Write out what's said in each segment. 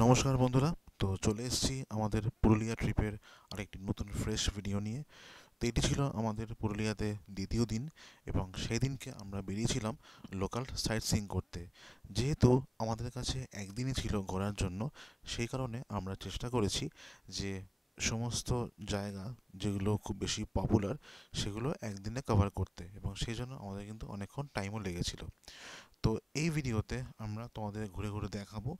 নমস্কার বন্ধুরা। তো চলে এসেছি আমাদের পুরুলিয়া ট্রিপের আরেকটি নতুন ফ্রেশ ভিডিও নিয়ে। তো এটি ছিল আমাদের পুরুলিয়াতে দ্বিতীয় দিন এবং সেই দিনকে আমরা বেরিয়েছিলাম লোকাল সাইট সিইং করতে। যেহেতু আমাদের কাছে একদিনই ছিল ঘোরার জন্য, সেই কারণে আমরা চেষ্টা করেছি যে সমস্ত জায়গা যেগুলো খুব বেশি পপুলার সেগুলো একদিনে কভার করতে, এবং সেই জন্য আমাদের কিন্তু অনেকক্ষণ টাইমও লেগেছিল। তো এই ভিডিওতে আমরা তোমাদের ঘুরে ঘুরে দেখাবো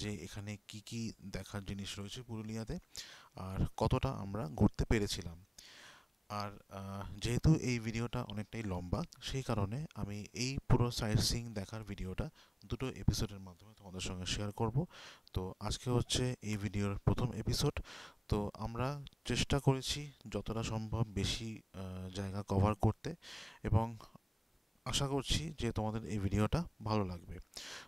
যে এখানে কি কি দেখার জিনিস রয়েছে পুরুলিয়াতে, আর কতটা আমরা ঘুরতে পেরেছিলাম। আর যেহেতু এই ভিডিওটা অনেকটাই লম্বা, সেই কারণে আমি এই পুরো সাইট সিইং দেখার ভিডিওটা দুটো এপিসোডের মাধ্যমে তোমাদের সঙ্গে শেয়ার করব। তো আজকে হচ্ছে এই ভিডিওর প্রথম এপিসোড। তো আমরা চেষ্টা করেছি যতটা সম্ভব বেশি জায়গা কভার করতে, এবং আশা করছি যে তোমাদের এই ভিডিওটা ভালো লাগবে।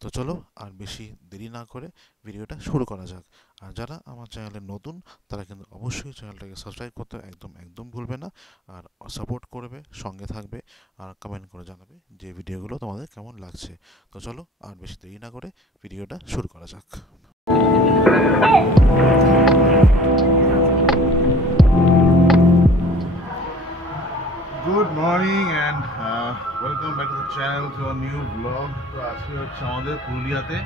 তো চলো আর বেশি দেরি না করে ভিডিওটা শুরু করা যাক। আর যারা আমার চ্যানেলে নতুন, তারা কিন্তু অবশ্যই চ্যানেলটাকে সাবস্ক্রাইব করতে একদম একদম ভুলবে না। আর সাপোর্ট করবে, সঙ্গে থাকবে, আর কমেন্ট করে জানাবে যে ভিডিওগুলো তোমাদের কেমন লাগছে। তো চলো আর বেশি দেরি না করে ভিডিওটা শুরু করা যাক। Good morning and welcome back to the channel to a new blog. তো আজকে হচ্ছে আমাদের পুরুলিয়াতে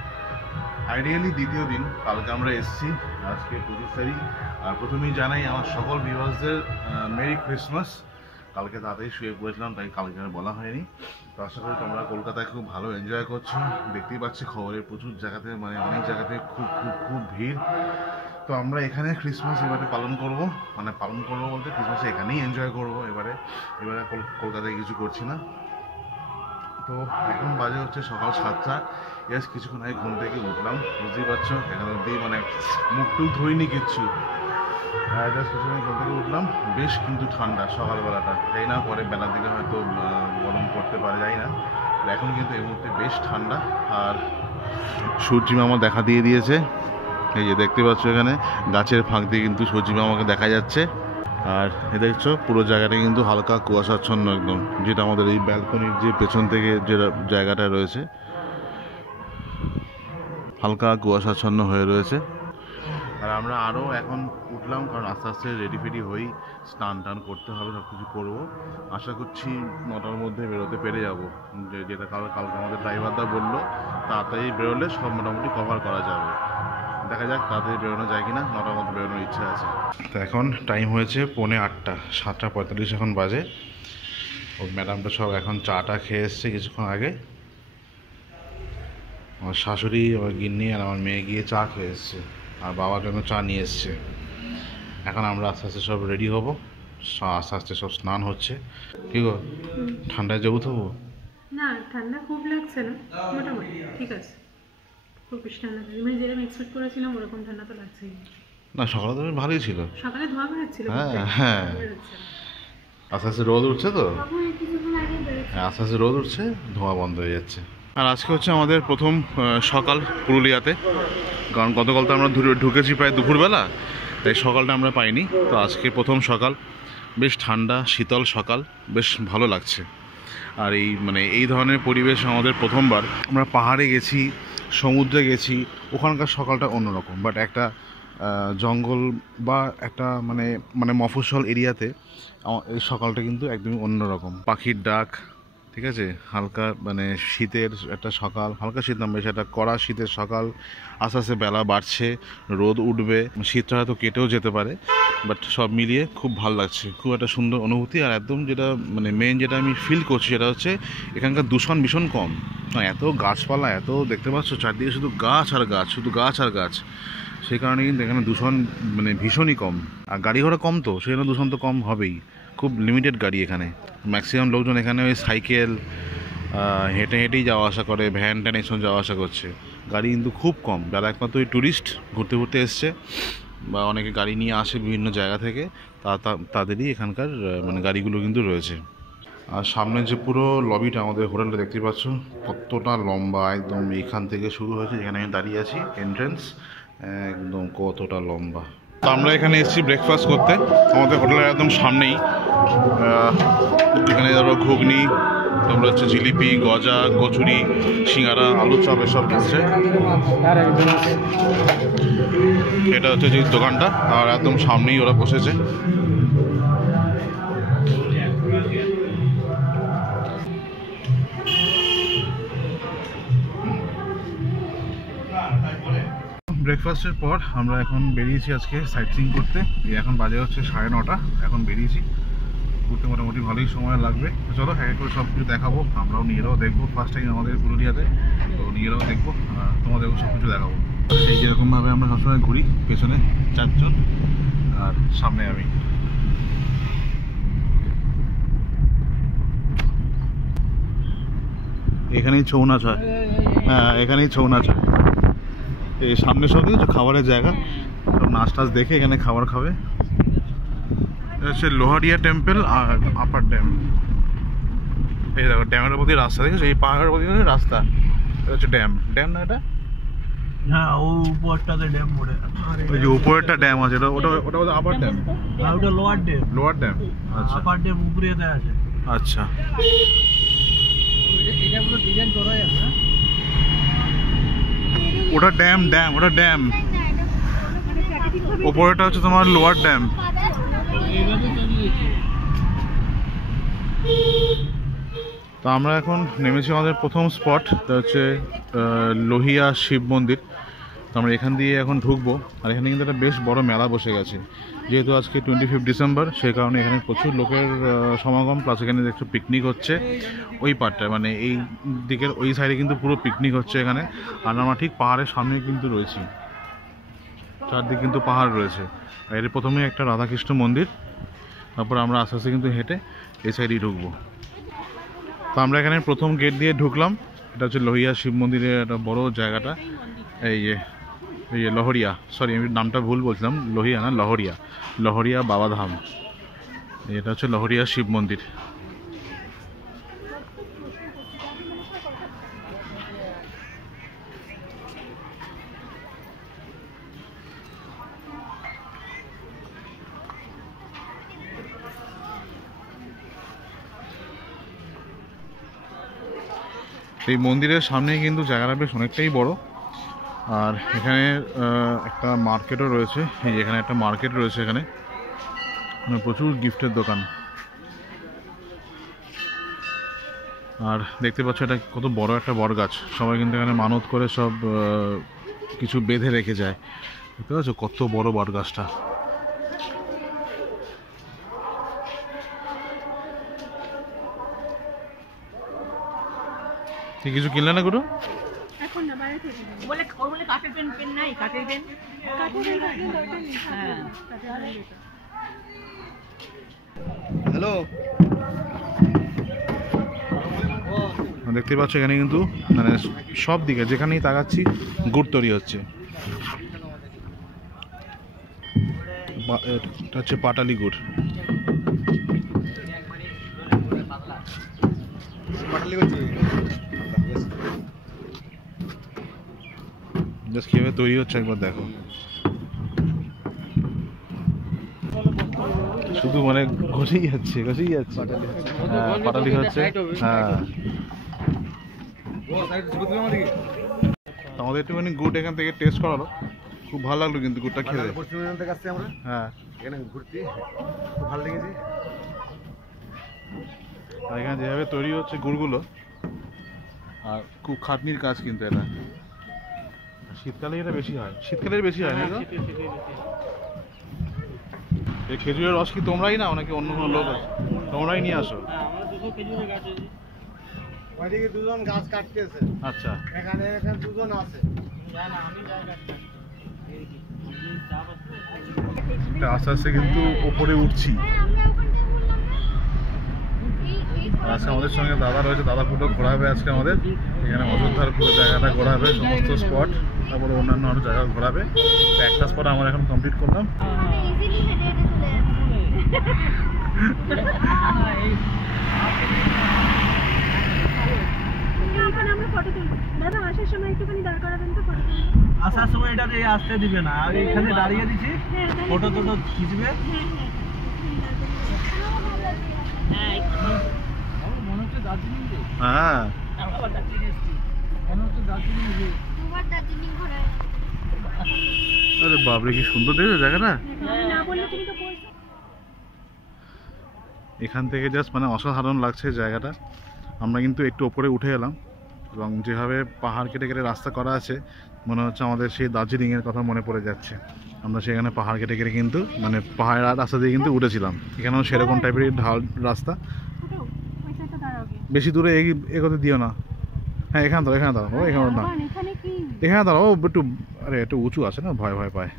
আইডিয়ালি দ্বিতীয় দিন। কালকে আমরা এসেছি, আজকে 25 তারিখ। আর প্রথমেই জানাই আমার সকল ভিউয়ার্সদের মেরি ক্রিসমাস। কালকে তাড়াতাড়ি শুয়ে পড়েছিলাম, তাই কালকে আর বলা হয়নি। তো আশা করি তোমরা কলকাতায় খুব ভালো এনজয় করছো। দেখতেই পাচ্ছি খবরে প্রচুর জায়গাতে, মানে অনেক জায়গাতে খুব খুব খুব ভিড়। তো আমরা এখানে ক্রিসমাস এবারে পালন করব, মানে পালন করবো বলতে ক্রিসমাসে এখানেই এনজয় করবো। এবারে কলকাতায় কিছু করছি না। তো এখন বাজে হচ্ছে সকাল 7টা। ইয়াস, কিছুক্ষণ আগে ঘুম থেকে উঠলাম, বুঝতেই পারছো। এখানে অব্দি মানে মুখ টুক ধুইনি কিচ্ছু। জাস্ট কিছুক্ষণ ঘুম থেকে উঠলাম। বেশ কিন্তু ঠান্ডা সকালবেলাটা, তাই না? পরে বেলার দিকে হয়তো গরম করতে পারা যায় না। এখন কিন্তু এই মুহূর্তে বেশ ঠান্ডা। আর সূর্যি মামা দেখা দিয়ে দিয়েছে। এই যে দেখতে পাচ্ছ, এখানে গাছের ফাঁক দিয়ে কিন্তু সূর্যি মামাকে দেখা যাচ্ছে। আর এ দেখছো পুরো জায়গাটা কিন্তু হালকা কুয়াশাচ্ছন্ন একদম, যেটা আমাদের এই ব্যালকনির যে পেছন থেকে যে জায়গাটা রয়েছে হালকা কুয়াশাচ্ছন্ন হয়ে রয়েছে। আর আমরা আরও এখন উঠলাম, কারণ আস্তে আস্তে রেডি ফেডি হই, স্নান টান করতে হবে, সব কিছু করবো। আশা করছি 9টার মধ্যে বেরোতে পেরে যাবো। যেটা কালকে আমাদের ড্রাইভারদা বললো, তাড়াতাড়ি বেরোলে সব মোটামুটি কভার করা যাবে। দেখা যাক তাড়াতাড়ি বেরোনো যায় কিনা। 9টার মধ্যে বেরোনোর ইচ্ছা আছে। তো এখন টাইম হয়েছে 7:45, 7:45 এখন বাজে। ও ম্যাডামটা সব এখন চাটা খেয়ে এসছে কিছুক্ষণ আগে। আমার শাশুড়ি, আমার গিন্নি আর আমার মেয়ে গিয়ে চা খেয়ে এসছে, আর বাবার জন্য চা নিয়ে এসছে। এখন আমরা আস্তে আস্তে সব রেডি হব, আস্তে আস্তে সব স্নান হচ্ছে। কি গো, ঠান্ডায় যাবো তো? না, ঠান্ডা খুব লাগছে না, মোটামুটি ঠিক আছে। খুব বেশি ঠান্ডা লাগে, আমি যেরকম এক্সপেক্ট করেছিলাম ওরকম ঠান্ডা তো লাগছেই না, সকালে তো বেশ ভালোই ছিল। সকালে ধোঁয়া বেরোচ্ছিল। হ্যাঁ হ্যাঁ, আস্তে আস্তে রোদ উঠছে তো। হ্যাঁ, আস্তে আস্তে রোদ উঠছে, ধোঁয়া বন্ধ হয়ে যাচ্ছে। আর আজকে হচ্ছে আমাদের প্রথম সকাল পুরুলিয়াতে, কারণ গতকাল তো আমরা ঢুকেছি প্রায় দুপুরবেলা, তাই সকালটা আমরা পাইনি। তো আজকে প্রথম সকাল, বেশ ঠান্ডা শীতল সকাল, বেশ ভালো লাগছে। আর এই ধরনের পরিবেশ আমাদের প্রথমবার। আমরা পাহাড়ে গেছি, সমুদ্রে গেছি, ওখানকার সকালটা অন্যরকম। বাট একটা জঙ্গল বা একটা মানে মানে মফস্বল এরিয়াতে এই সকালটা কিন্তু একদমই অন্যরকম। পাখির ডাক, ঠিক আছে, হালকা মানে শীতের একটা সকাল, হালকা শীত নামবে, সেটা কড়া শীতের সকাল। আস্তে আস্তে বেলা বাড়ছে, রোদ উঠবে, শীতটা হয়তো কেটেও যেতে পারে, বাট সব মিলিয়ে খুব ভালো লাগছে, খুব একটা সুন্দর অনুভূতি। আর একদম যেটা মানে মেন যেটা আমি ফিল করছি, সেটা হচ্ছে এখানকার দূষণ ভীষণ কম। এত গাছপালা, এত দেখতে পাচ্ছ চারদিকে শুধু গাছ আর গাছ, শুধু গাছ আর গাছ। সেই কারণে কিন্তু এখানে দূষণ মানে ভীষণই কম। আর গাড়ি ঘোড়া কম, তো সেই জন্য দূষণ তো কম হবেই। খুব লিমিটেড গাড়ি এখানে। ম্যাক্সিমাম লোকজন এখানে ওই সাইকেল, হেঁটে হেঁটেই যাওয়া আসা করে, ভ্যান ট্যান এইসব যাওয়া আসা করছে। গাড়ি কিন্তু খুব কম। যারা একমাত্র ওই ট্যুরিস্ট ঘুরতে ঘুরতে এসছে, বা অনেকে গাড়ি নিয়ে আসে বিভিন্ন জায়গা থেকে, তাদেরই এখানকার মানে গাড়িগুলো কিন্তু রয়েছে। আর সামনে যে পুরো লবিটা আমাদের হোটেলটা দেখতে পাচ্ছ কতটা লম্বা, একদম এইখান থেকে শুরু হয়েছে, যেখানে আমি দাঁড়িয়ে আছি এন্ট্রেন্স, একদম কতটা লম্বা। তো আমরা এখানে এসেছি ব্রেকফাস্ট করতে, আমাদের হোটেলের একদম সামনেই। এখানে ধরো ঘুগনি, তোমরা হচ্ছে জিলিপি, গজা, কচুরি, সিঙ্গারা, আলু চপ এসব দিচ্ছে। এটা হচ্ছে যে দোকানটা, আর একদম সামনেই ওরা বসেছে। ব্রেকফাস্টের পর আমরা এখন বেরিয়েছি আজকে সাইট সিইং করতে। এখন বাজে হচ্ছে 9:30। এখন বেরিয়েছি, ঘুরতে মোটামুটি ভালোই সময় লাগবে। চলো এক এক করে সব কিছু দেখাবো, আমরাও নিজেরাও দেখবো। ফার্স্ট টাইম আমাদের পুরুলিয়াতে, তো নিজেরাও দেখবো, তোমাদেরও সব কিছু দেখাবো। এই যেরকমভাবে আমরা সবসময় ঘুরি, পেছনে 4 জন আর সামনে আমি। এখানেই ছৌ নাচ হয়। হ্যাঁ, এখানেই ছৌ নাচ হয়। এই সামনে সব কিছু খাবারের জায়গা, সব নাচ টাচ দেখে এখানে খাবার খাবে। এটা হচ্ছে লোহারিয়া টেম্পল আর আপার ড্যাম। এই দেখো ড্যামের প্রতি রাস্তা, দেখেছো? এই পাহাড়ের প্রতি রাস্তা, এটা হচ্ছে ড্যাম। ড্যাম না এটা? হ্যাঁ, ও উপরটাতে ড্যাম পড়ে। ওই যে উপরেরটা ড্যাম আছে, ওটা ওটা ওটা আপার ড্যাম। আর ওটা লোয়ার ড্যাম। লোয়ার ড্যাম, আচ্ছা। আপার ড্যাম উপরেতে আছে। আচ্ছা, এটা পুরো ডিজাইন করা আছে না? ওটা ড্যাম, ড্যাম ওটা ড্যাম। উপরেটা হচ্ছে তোমার লোয়ার ড্যাম। এইভাবে চালিয়েছে। তো আমরা এখন নেমেছি আমাদের প্রথম স্পট, এটা হচ্ছে লোহিয়া শিব মন্দির। তো আমরা এখান দিয়ে এখন ঢুকবো। আর এখানে কিন্তু একটা বেশ বড় মেলা বসে গেছে, যেহেতু আজকে 25 ডিসেম্বর, সেই কারণে এখানে প্রচুর লোকের সমাগম। প্লাস এখানে দেখছো পিকনিক হচ্ছে ওই পার্টটায়, মানে এই দিকের ওই সাইডে কিন্তু পুরো পিকনিক হচ্ছে এখানে। আর আমরা ঠিক পাহাড়ের সামনে কিন্তু রয়েছি, চারদিকে কিন্তু পাহাড় রয়েছে। আর এর প্রথমে একটা রাধাকৃষ্ণ মন্দির, তারপর আমরা আস্তে আস্তে কিন্তু হেঁটে এই সাইডেই ঢুকবো। তো আমরা এখানে প্রথম গেট দিয়ে ঢুকলাম। এটা হচ্ছে লোহিয়া শিব মন্দিরের একটা বড় জায়গাটা। এই যে লহরিয়া, সরি আমি নামটা ভুল বলছিলাম, লোহিয়া না লহরিয়া, লহরিয়া বাবাধাম। এটা হচ্ছে লহরিয়া শিব মন্দির। এই মন্দিরের সামনে কিন্তু জায়গাটা বেশ অনেকটাই বড়। আর এখানে একটা মার্কেটও রয়েছে। এই এখানে একটা মার্কেট রয়েছে, এখানে প্রচুর গিফটের দোকান। আর দেখতে পাচ্ছ এটা কত বড় একটা বট গাছ। সবাই কিন্তু এখানে মানত করে সব কিছু বেঁধে রেখে যায়। দেখতে পাচ্ছ কত বড় বট গাছটা। তুই কিছু কিনলে না গুরু? এখন না, বাইরে থেকে বলে ওর বলে কাঠের পেন পেন নাই, কাঠের পেন। হ্যাঁ, হ্যালো, দেখতে পাচ্ছ এখানে কিন্তু মানে সব দিকে যেখানেই তাকাচ্ছি গুড় তৈরি হচ্ছে। এটা হচ্ছে পাটালি গুড়। জাস্ট কিভাবে তৈরি হচ্ছে একবার দেখো। শুধু মানে ঘষেই যাচ্ছে, ঘষেই যাচ্ছে। হ্যাঁ, পাটালি হচ্ছে। হ্যাঁ, আমাদের একটুখানি গুড় এখান থেকে টেস্ট করালো, খুব ভালো লাগলো কিন্তু গুড়টা খেতে। পশ্চিমবঙ্গ থেকে আসছি আমরা হ্যাঁ, এখানে ঘুরতে, খুব ভালো লেগেছে। আর এখানে যেভাবে তৈরি হচ্ছে গুড়গুলো, আর খুব খাটনির কাজ কিন্তু এটা। শীতকালে এটা বেশি হয়, শীতকালে বেশি হয় না? এই খেজুরের রস কি তোমরাই নাও নাকি অন্য কোনো লোক আছে? তোমরাই নিয়ে আসো? আমরা দুটো খেজুরের গাছ আছে। ওইদিকে দুজন গাছ কাটতেছে, আচ্ছা, এখানে এখানে দুজন আছে। না না, আমি যাই গাছটা। এটা আস্তে আস্তে কিন্তু ওপরে উঠছি। আজকে আমাদের সঙ্গে দাদা রয়েছে, দাদা পুরো ঘোরাবে আজকে আমাদের। এখানে অযোধ্যার পুরো জায়গাটা ঘোরাবে, সমস্ত স্পট, তারপরে অন্যান্য আরও জায়গা ঘোরাবে। তো একটা স্পট আমরা এখন কমপ্লিট করলাম। আমরা ফটো তুলবো। দাদা আসার সময় একটুখানি দাঁড় করাবেন তো ফটো তুলবো। আসার সময় এটা দিয়ে আসতে দিবে না, আর এখানে দাঁড়িয়ে দিছি, ফটো টটো খিচবে। হ্যাঁ, আমার মনে হচ্ছে দার্জিলিং রে? হ্যাঁ আমরা আবার দার্জিলিং এসেছি। কেন তো দার্জিলিং রে? দুবার দার্জিলিং ঘোরায়। আরে বাপরে কি সুন্দর দেখছো জায়গাটা। না বললে তুমি তো বলছো। এখান থেকে জাস্ট মানে অসাধারণ লাগছে জায়গাটা। আমরা কিন্তু একটু ওপরে উঠে এলাম এবং যেভাবে পাহাড় কেটে কেটে রাস্তা করা আছে মনে হচ্ছে আমাদের সেই দার্জিলিংয়ের কথা মনে পড়ে যাচ্ছে। আমরা সেখানে পাহাড় কেটে কেটে কিন্তু মানে পাহাড়ের রাস্তা দিয়ে কিন্তু উঠেছিলাম। এখানেও সেরকম টাইপের ঢাল রাস্তা। ওটা ওই সাইডটা দাঁড়াও গিয়ে। বেশি দূরে এগোতে দিও না। হ্যাঁ এখানে দাঁড়াও এখানে দাঁড়াও ও এখানে না এখানে কি? এখানে দাঁড়াও একটু আরে একটু উঁচু আছে না ভয় ভয় পায়।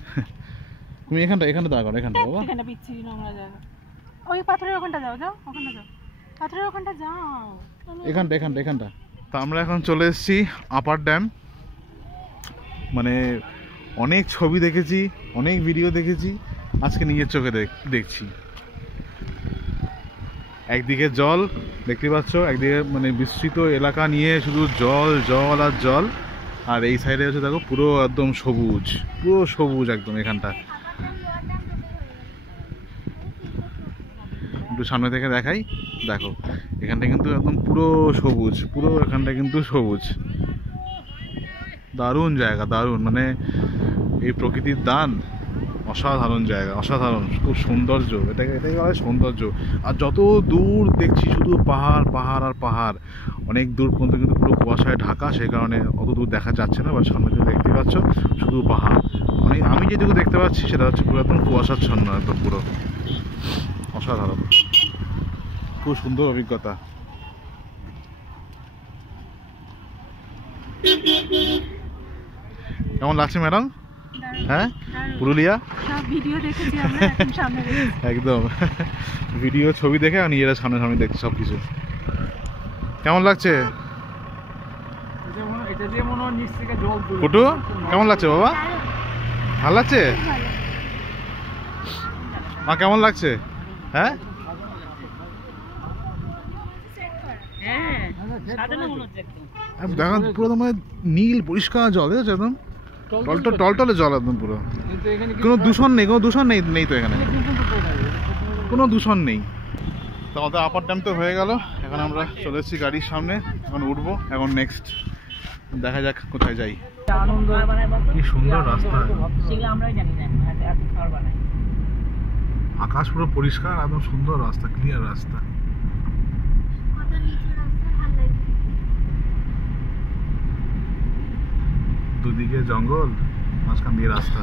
তুমি এখানে দাঁড়াও এখানটা বাবা। এখানে বিচ্ছিরি নোংরা জায়গা। ওই পাথরের ওখানটা যাও যাও ওখানটা যাও। পাথরের ওখানটা যাও। এখানটা তা আমরা এখন চলে এসেছি আপার ড্যাম। মানে অনেক ছবি দেখেছি, অনেক ভিডিও দেখেছি, আজকে নিজের চোখে দেখছি। একদিকে জল দেখতে পাচ্ছ, একদিকে মানে বিস্তৃত এলাকা নিয়ে শুধু জল জল আর জল, আর এই সাইডে হচ্ছে দেখো পুরো একদম সবুজ, পুরো সবুজ একদম। এখানটা একটু সামনে থেকে দেখাই, দেখো এখানটা কিন্তু একদম পুরো সবুজ, পুরো এখানটা কিন্তু সবুজ। দারুণ জায়গা, দারুণ, মানে এই প্রকৃতির দান, অসাধারণ জায়গা, অসাধারণ, খুব সৌন্দর্য, এটাকে বলে সৌন্দর্য। আর যত দূর দেখছি শুধু পাহাড় পাহাড় আর পাহাড়। অনেক দূর পর্যন্ত কিন্তু পুরো কুয়াশায় ঢাকা, সেই কারণে অত দূর দেখা যাচ্ছে না, বা সামনে যে দেখতে পাচ্ছ শুধু পাহাড়। মানে আমি যেটুকু দেখতে পাচ্ছি সেটা হচ্ছে পুরো একদম কুয়াশাচ্ছন্ন, একদম পুরো অসাধারণ, খুব সুন্দর অভিজ্ঞতা। কেমন লাগছে ম্যাডাম? হ্যাঁ পুরুলিয়া সব ভিডিও দেখেছি আমরা, এখন সামনে দেখেছি। একদম ভিডিও ছবি দেখে আর নিজেরা সামনে সামনে দেখছি সব কিছু। কেমন লাগছে এটা দিয়ে মনে হয় নিচ থেকে জল তুলে। ফুটু? কেমন লাগছে বাবা? ভালো লাগছে মা? কেমন লাগছে? হ্যাঁ হ্যাঁ, সাজানো মনে হচ্ছে একদম। দেখেন পুরো তোমার নীল পরিষ্কার জল, দেখেছো একদম টলটলে জল একদম পুরো। কিন্তু এখানে কোনো দূষণ নেই, কোনো দূষণ নেই তো এখানে, কোনো দূষণ নেই। তো আমাদের আপার ড্যাম তো হয়ে গেল, এখন আমরা চলে এসেছি গাড়ির সামনে, এখন উঠবো। এখন নেক্সট দেখা যাক কোথায় যাই। আনন্দ খাবার বানায় বলতো? কি সুন্দর রাস্তা, সেগুলো আমরাই জানি না, এত খাবার বানায়। আকাশ পুরো পরিষ্কার, একদম সুন্দর রাস্তা, ক্লিয়ার রাস্তা। কত নিচু রাস্তা, ভালো লাগে। দুদিকে জঙ্গল, মাঝখান দিয়ে রাস্তা।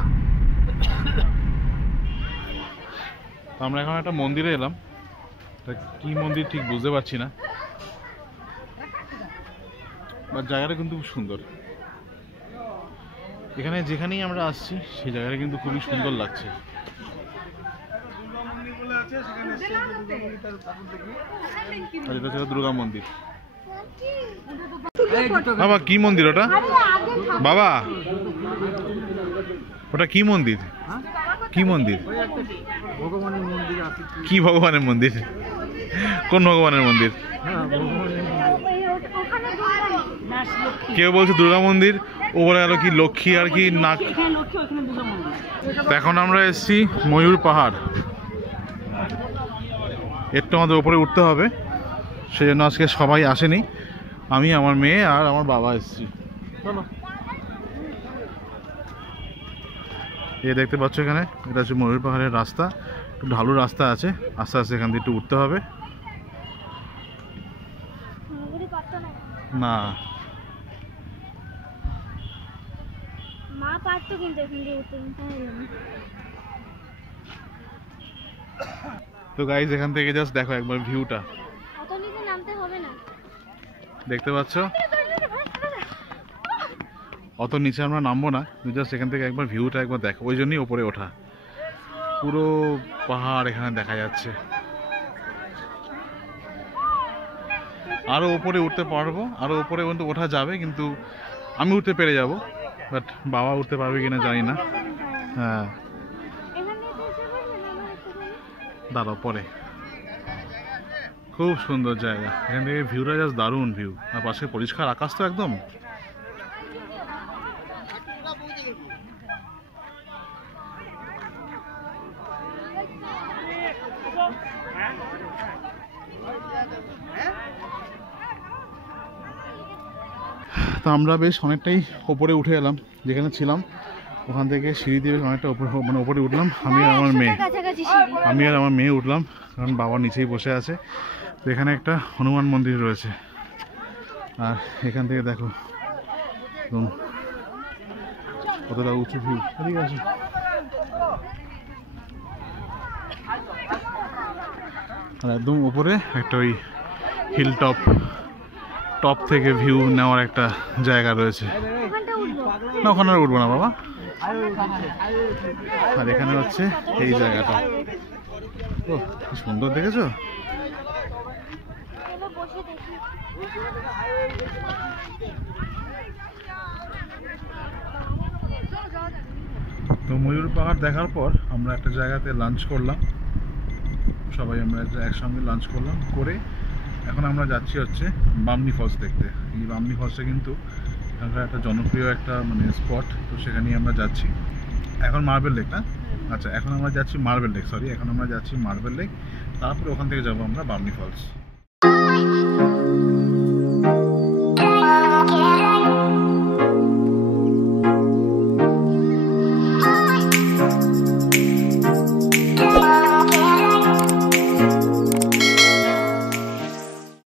তো আমরা এখন একটা মন্দিরে এলাম, কি মন্দির ঠিক বুঝতে পারছি না, বাট জায়গাটা কিন্তু খুব সুন্দর। এখানে যেখানেই আমরা আসছি সেই জায়গাটা কিন্তু খুবই সুন্দর লাগছে। আর এটা হচ্ছে দুর্গা মন্দির। বাবা কি মন্দির ওটা? বাবা ওটা কি মন্দির? কি মন্দির? ভগবানের মন্দির আছে। কি ভগবানের মন্দির? কোন ভগবানের মন্দির? কেউ বলছে দুর্গা মন্দির, ও বলে গেল কি লক্ষ্মী আর কি নাক। এখানে লক্ষ্মী, ওখানে দুর্গা মন্দির। তো এখন আমরা এসেছি ময়ূর পাহাড়, একটু আমাদের উপরে উঠতে হবে, সেই জন্য আজকে সবাই আসেনি, আমি, আমার মেয়ে আর আমার বাবা এসেছি। চলো। এই দেখতে পাচ্ছ এখানে, এটা হচ্ছে ময়ূর পাহাড়ের রাস্তা, একটু ঢালু রাস্তা আছে, আস্তে আস্তে এখান দিয়ে একটু উঠতে হবে। না মা পারতো কিন্তু এখান দিয়ে উঠতে, কিন্তু তো গাইজ এখান থেকে জাস্ট দেখো একবার ভিউটা, অত নিচে নামতে হবে না। দেখতে পাচ্ছ? অত নিচে আমরা নামবো না, জাস্ট এখান থেকে একবার ভিউটা একবার দেখো, ওই জন্যই ওপরে ওঠা, পুরো পাহাড় এখানে দেখা যাচ্ছে। আরো উপরে উঠতে পারবো, আরো উপরে কিন্তু ওঠা যাবে, কিন্তু আমি উঠতে পেরে যাব, বাট বাবা উঠতে পারবে কিনা জানি না। হ্যাঁ এখান দিয়ে তো এসে বলবে না আমার একটুখানি। দাঁড়াও পরে। খুব সুন্দর জায়গা, এখান থেকে ভিউটা জাস্ট দারুণ ভিউ, আর পাশে পরিষ্কার আকাশ তো একদম। তো আমরা বেশ অনেকটাই ওপরে উঠে এলাম, যেখানে ছিলাম ওখান থেকে সিঁড়ি দিয়ে বেশ অনেকটা ওপরে উঠলাম। আমি আর আমার মেয়ে উঠলাম, কারণ বাবা নিচেই বসে আছে। তো এখানে একটা হনুমান মন্দির রয়েছে, আর এখান থেকে দেখো কতটা উঁচু ভিউ। ঠিক আছে, আর একদম উপরে একটা ওই হিল টপ থেকে ভিউ নেওয়ার একটা জায়গা রয়েছে। না, ওখানে আর উঠবো না বাবা। আর এখানে হচ্ছে এই জায়গাটা, ও কি সুন্দর দেখেছো। তো ময়ূর পাহাড় দেখার পর আমরা একটা জায়গাতে লাঞ্চ করলাম, সবাই আমরা একসঙ্গে লাঞ্চ করলাম করে এখন আমরা যাচ্ছি হচ্ছে বামনি ফলস দেখতে। এই বামনি ফলসটা কিন্তু এখানকার একটা জনপ্রিয় একটা মানে স্পট, তো সেখানেই আমরা যাচ্ছি। এখন মার্বেল লেক না, আচ্ছা এখন আমরা যাচ্ছি মার্বেল লেক, এখন আমরা যাচ্ছি মার্বেল লেক, তারপরে ওখান থেকে যাবো আমরা বামনি ফলস।